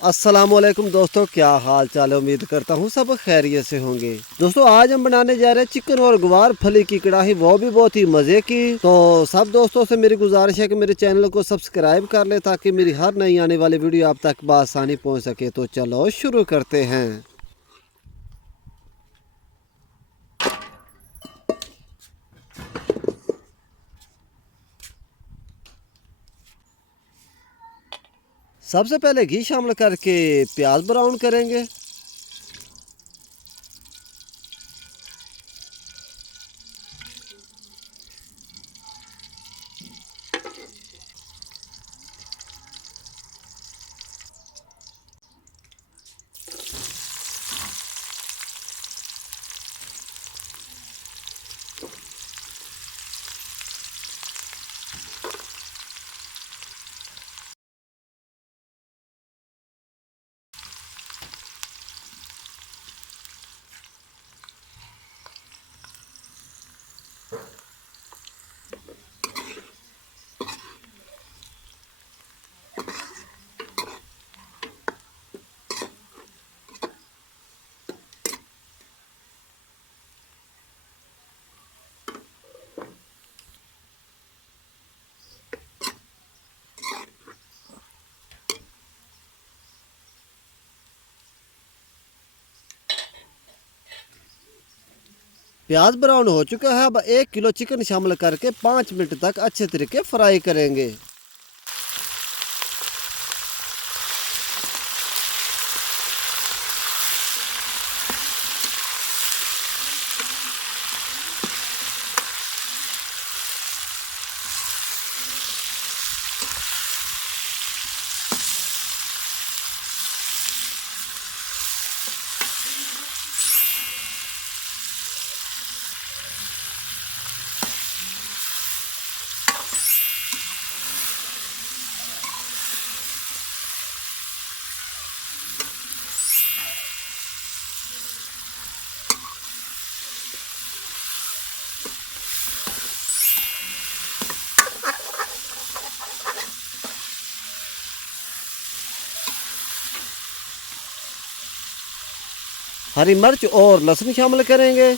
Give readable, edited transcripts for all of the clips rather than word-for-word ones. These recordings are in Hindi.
अस्सलामुअलैकुम दोस्तों, क्या हाल चाल है। उम्मीद करता हूँ सब खैरियत से होंगे। दोस्तों आज हम बनाने जा रहे हैं चिकन और ग्वार फली की कढ़ाई, वो भी बहुत ही मज़े की। तो सब दोस्तों से मेरी गुजारिश है कि मेरे चैनल को सब्सक्राइब कर ले ताकि मेरी हर नई आने वाली वीडियो आप तक बआसानी पहुँच सके। तो चलो शुरू करते हैं। सबसे पहले घी शामिल करके प्याज ब्राउन करेंगे। प्याज ब्राउन हो चुका है। अब 1 किलो चिकन शामिल करके 5 मिनट तक अच्छे तरीके फ्राई करेंगे। हरी मिर्च और लहसुन शामिल करेंगे।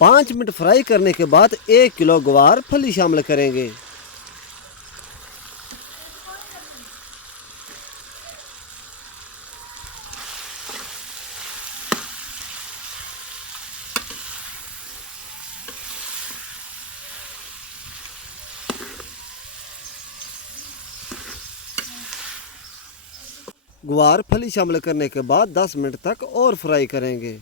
पाँच मिनट फ्राई करने के बाद 1 किलो ग्वार फली शामिल करेंगे। ग्वार फली शामिल करने के बाद 10 मिनट तक और फ्राई करेंगे।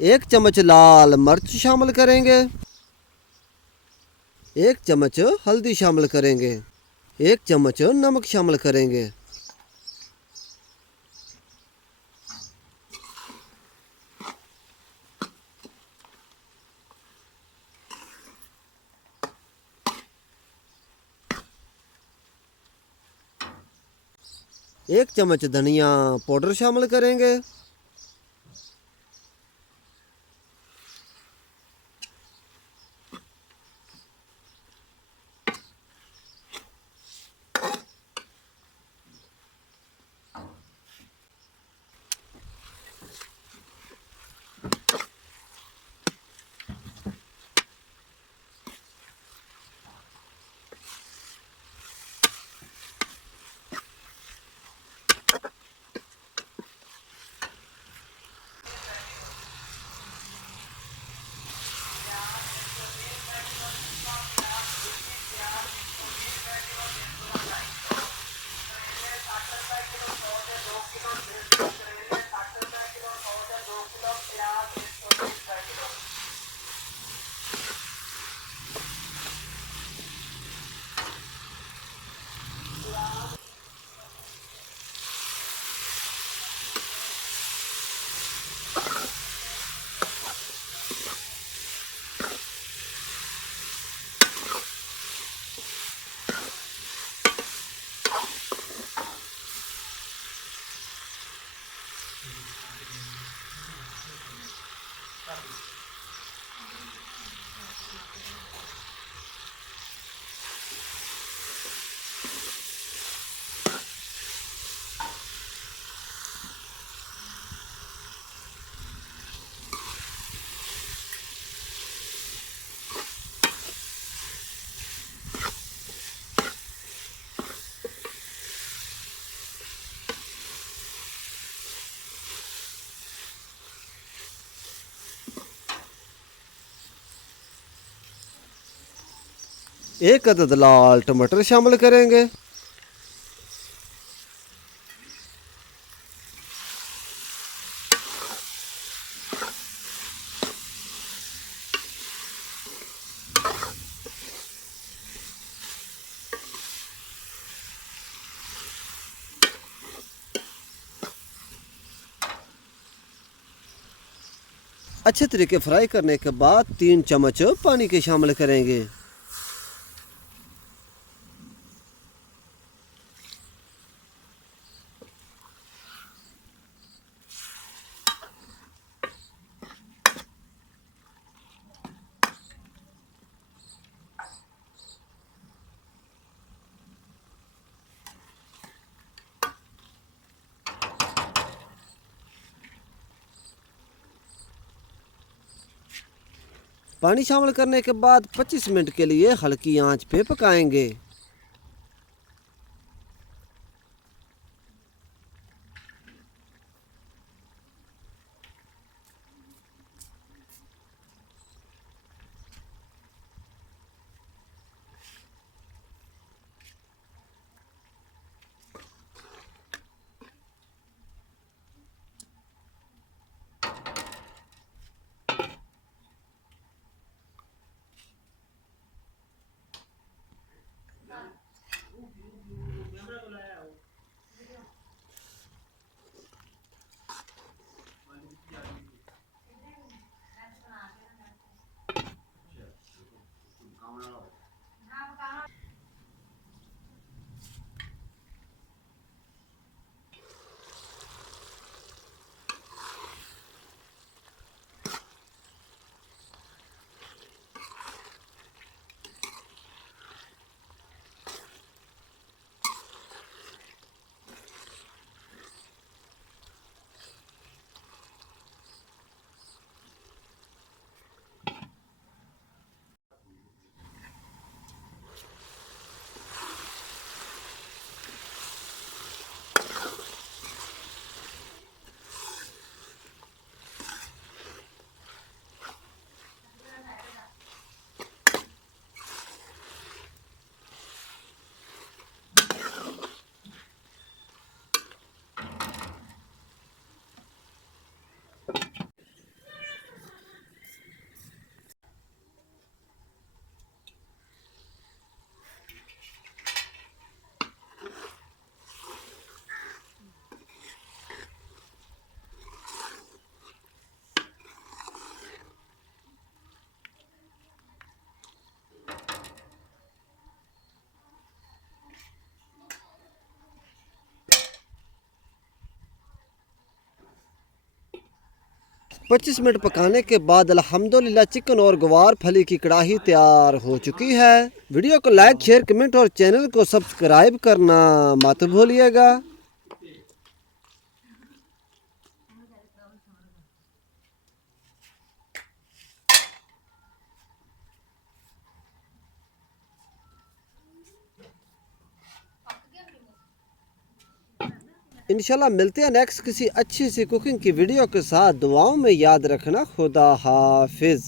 एक चम्मच लाल मिर्च शामिल करेंगे। 1 चम्मच हल्दी शामिल करेंगे। 1 चम्मच नमक शामिल करेंगे। 1 चम्मच धनिया पाउडर शामिल करेंगे। एक अदद लाल टमाटर शामिल करेंगे। अच्छे तरीके फ्राई करने के बाद 3 चम्मच पानी के शामिल करेंगे। पानी शामिल करने के बाद 25 मिनट के लिए हल्की आंच पे पकाएंगे। 25 मिनट पकाने के बाद अल्हम्दुलिल्लाह चिकन और ग्वार फली की कढ़ाई तैयार हो चुकी है। वीडियो को लाइक शेयर कमेंट और चैनल को सब्सक्राइब करना मत भूलिएगा। इंशाल्लाह मिलते हैं नेक्स्ट किसी अच्छी सी कुकिंग की वीडियो के साथ। दुआओं में याद रखना। खुदा हाफिज।